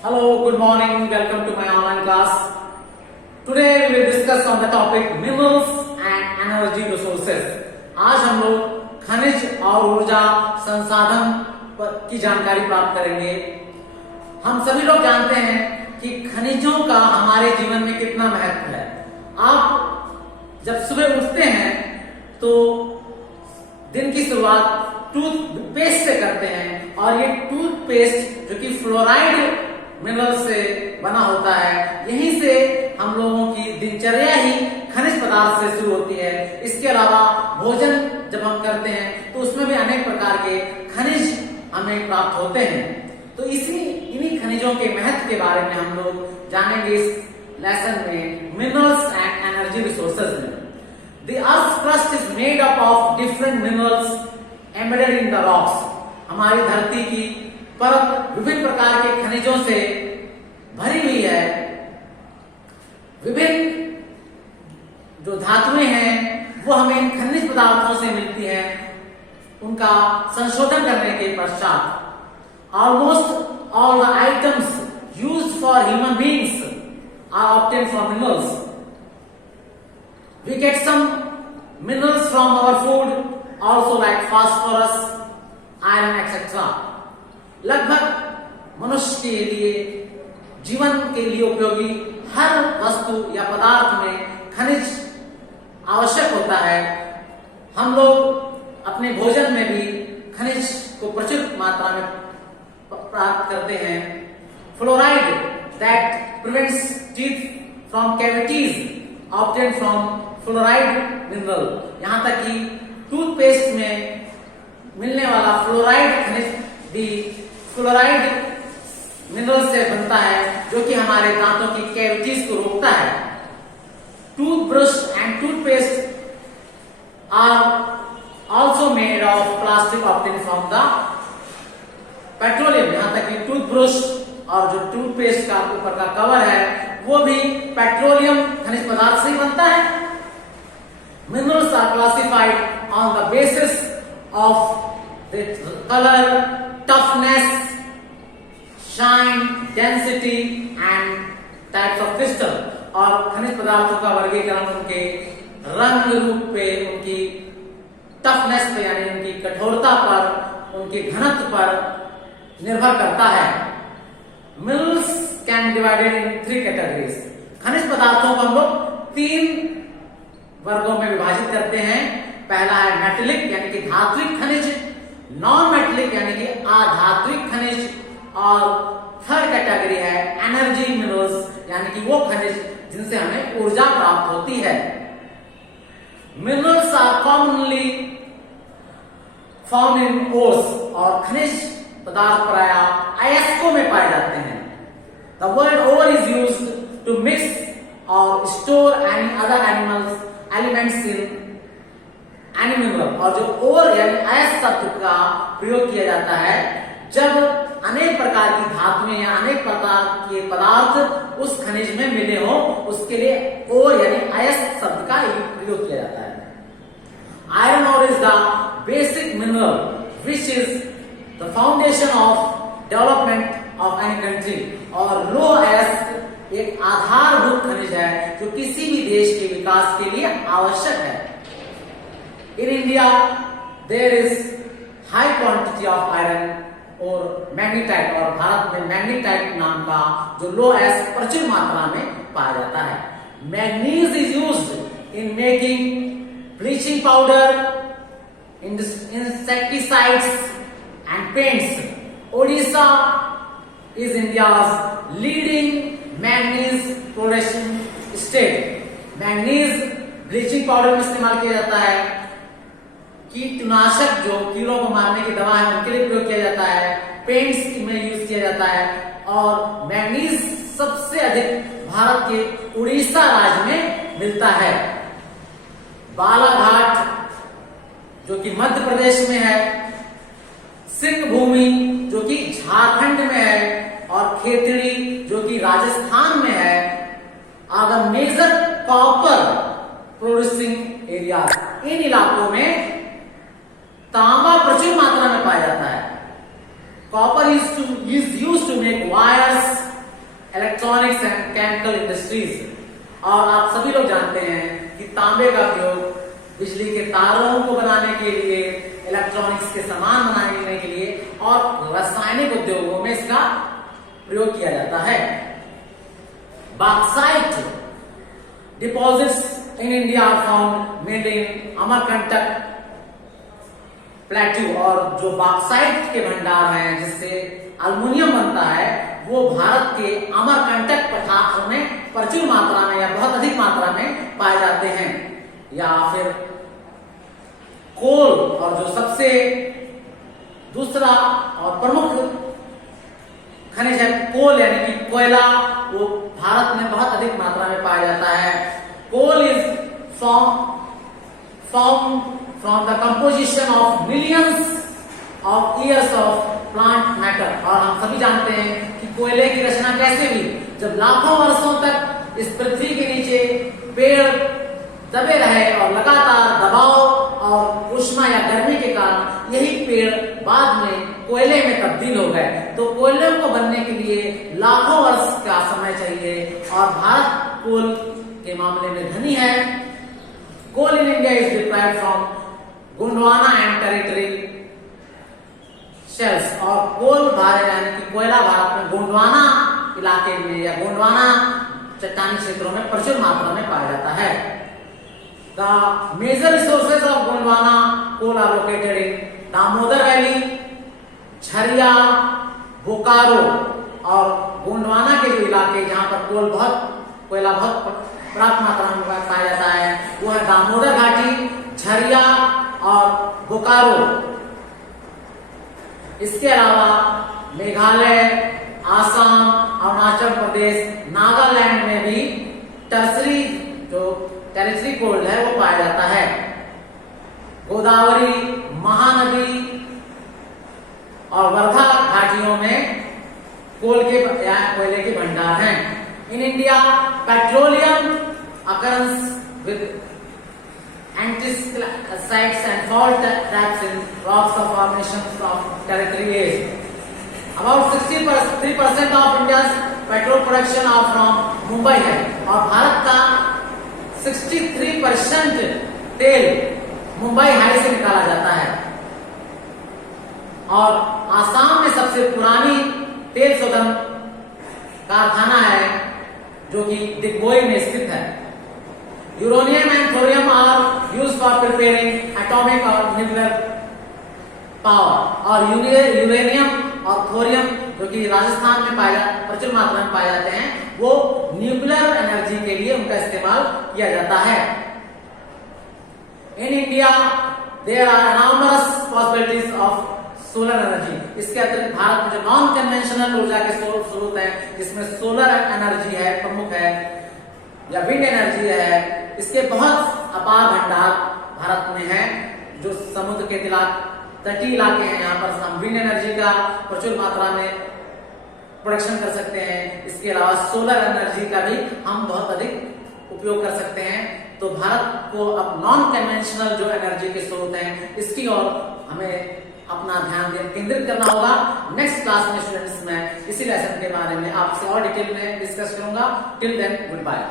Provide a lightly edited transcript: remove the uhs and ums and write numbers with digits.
Hello, good morning. Welcome to my online class. Today we will discuss on the topic minerals and energy resources. आज हम लोग खनिज और ऊर्जा संसाधन की जानकारी प्राप्त करेंगे। हम सभी लोग जानते हैं कि खनिजों का हमारे जीवन में कितना महत्व है। आप जब सुबह उठते हैं तो दिन की शुरुआत टूथपेस्ट से करते हैं और ये टूथपेस्ट जो कि फ्लोराइड मिनरल से बना होता है, यहीं से हम लोगों की दिनचर्या ही खनिज पदार्थ से शुरू होती है। इसके अलावा भोजन जब हम करते हैं तो उसमें भी अनेक प्रकार के खनिज हमें प्राप्त होते हैं। तो इन्हीं खनिजों के महत्व के बारे में हम लोग जानेंगे इस लेसन में, मिनरल्स एंड एनर्जी रिसोर्सेज में। The Earth's crust is made up of different minerals embedded in the rocks. हमारी धरती की परत विभिन्न प्रकार के खनिजों से भरी हुई है। विभिन्न जो धातुएं हैं वो हमें इन खनिज पदार्थों से मिलती हैं। उनका संशोधन करने के पश्चात almost all the items used for human beings are obtained from minerals. We get some minerals from our food, also like phosphorus, iron, etc. लगभग मनुष्य के लिए, जीवन के लिए उपयोगी हर वस्तु या पदार्थ में खनिज आवश्यक होता है। हम लोग अपने भोजन में भी खनिज को प्रचुर मात्रा में प्राप्त करते हैं। Fluoride that prevents teeth from cavities obtained from fluoride mineral. यहां तक कि टूथपेस्ट में मिलने वाला फ्लोराइड खनिज भी फ्लोराइड मिनरल से बनता है, जो कि हमारे दांतों की कैविटीज को रोकता है। Toothbrush and toothpaste are also made of plastic obtained from the petroleum. यहां तक कि टूथब्रश और जो टूथपेस्ट का ऊपर का कवर है वो भी पेट्रोलियम खनिज पदार्थ से ही बनता है। Minerals are classified on the basis of the color, toughness, shine, density and types of crystal। और खनिज पदार्थों का वर्गीकरण उनके रंग रूप पे, उनकी टफनेस पे यानी उनकी कठोरता पर, उनके घनत्व पर निर्भर करता है। Minerals can be divided in 3 categories। खनिज पदार्थों को हम लोग 3 वर्गों में विभाजित करते हैं। पहला है मेटेलिक यानी कि धात्विक खनिज, नॉन मेटेलिक यानी कि अधात्विक खनिज, और थर्ड कैटेगरी है एनर्जी मिनरल्स यानी कि वो खनिज जिनसे हमें ऊर्जा प्राप्त होती है। Minerals are commonly found in ores और खनिज पदार्थ प्रायः अयस्कों में पाए जाते हैं। The word ore is used to mix or store any other animals elements in any mineral. और जो ओर यानी अयस्क शब्द का प्रयोग किया जाता है जब अनेक प्रकार की धातुएं या अनेक प्रकार के पदार्थ उस खनिज में मिले हो, उसके लिए ओर यानी अयस्क शब्द का प्रयोग किया जाता है। Iron ore is the basic mineral which is the foundation of development of any country. और लो अयस्क एक आधारभूत खनिज है जो किसी भी देश के विकास के लिए आवश्यक है। In India there is high quantity of iron और मैग्नीटाइट, और भारत में मैग्नीटाइट नाम का जो लो अयस्क प्रचुर मात्रा में पाया जाता है। Manganese is used in making bleaching powder, insecticides and paints. Odisha is India's leading manganese production state. Manganese bleaching powder में इस्तेमाल किया जाता है। कीटनाशक जो कीड़ों को मारने की दवा है उनके लिए प्रयोग किया जाता है। पेंट्स में यूज किया जाता है। और मैग्नीज सबसे अधिक भारत के उड़ीसा राज्य में मिलता है। बालाघाट जो कि मध्य प्रदेश में है, सिंह भूमि जो कि झारखंड में है, और खेतड़ी जो कि राजस्थान में है, are the major copper producing area. इन इलाकों में तांबा प्रचुर मात्रा में पाया जाता है। Copper is used to make wires, electronics and chemical industries. और आप सभी लोग जानते हैं कि तांबे का प्रयोग बिजली के तारों को बनाने के लिए, इलेक्ट्रॉनिक्स के सामान बनाने के लिए और रासायनिक उद्योगों में इसका प्रयोग किया जाता है। Bauxite deposits in India are found mainly in Amarkantak plateau. और जो बॉक्साइट के भंडार हैं जिससे अल्युमिनियम बनता है वो भारत के अमरकंटक पठारों में प्रचुर मात्रा में या बहुत अधिक मात्रा में पाए जाते हैं। या फिर कोल, और जो सबसे दूसरा और प्रमुख खनिज है कोल यानी कि कोयला, वो भारत में बहुत अधिक मात्रा में पाया जाता है। Coal is from the composition of millions of years of plant matter। और हम सभी जानते हैं कि कोयले की रचना कैसे हुई, जब लाखों वर्षों तक इस पृथ्वी के नीचे पेड़ दबे रहे और लगातार दबाव और ऊष्मा या गर्मी के कारण यही पेड़ बाद में कोयले में तब्दील हो गए। तो कोयले को बनने के लिए लाखों वर्ष का समय चाहिए और भारत कोल के मामले में धनी है। Coal in India is derived from Gondwana and territory shales. और कोल भारत यानी कि कोयला भारत में गोंडवाना इलाके में या गोंडवाना चट्टानी क्षेत्रों में प्रचुर मात्रा में पाया जाता है। The major resources of Gondwana coal are located in Damodar valley, Jharia, Bokaro. और गोंडवाना के जो इलाके जहां पर कोयला बहुत पर्याप्त मात्रा में पाया जाता है वो है दामोदर घाटी, झरिया और बोकारो। इसके अलावा मेघालय, आसाम, अरुणाचल प्रदेश, नागालैंड में भी टर्सरी जो टेरिटरी कोल है वो पाया जाता है। गोदावरी, महानदी और वर्धा घाटियों में कोयले के भंडार हैं। In India petroleum occurrence with anticides and fault traps in rocks of formations of territory age. About 63% of India's petrol production are from Mumbai है और भारत का 63% तेल मुंबई हाई से निकाला जाता है। और आसाम में सबसे पुरानी तेल शोधन कारखाना है जो कि दिग्बोई में स्थित है। Uranium and thorium are used for preparing atomic और न्यूक्लियर पावर। और यूरेनियम और थोरियम जो कि राजस्थान में प्रचुर मात्रा में पाए जाते हैं वो न्यूक्लियर एनर्जी के लिए उनका इस्तेमाल किया जाता है। In India there are enormous possibilities of solar energy. इसके अतिरिक्त भारत में जो नॉन कन्वेंशनल ऊर्जा के स्रोत हैं जिसमें सोलर एनर्जी है, प्रमुख है, या विंड एनर्जी है, इसके बहुत अपार भंडार भारत में है। जो समुद्र के तटीय इलाके हैं यहाँ पर हम विंड एनर्जी का प्रचुर मात्रा में प्रोडक्शन कर सकते हैं। इसके अलावा सोलर एनर्जी का भी हम बहुत अधिक उपयोग कर सकते हैं। तो भारत को अब नॉन कन्वेंशनल जो एनर्जी के स्रोत हैं इसकी ओर हमें अपना ध्यान केंद्रित करना होगा। नेक्स्ट क्लास में स्टूडेंट्स मैं इसी लेसन के बारे में आपसे और डिटेल में डिस्कस करूंगा। Till then good bye.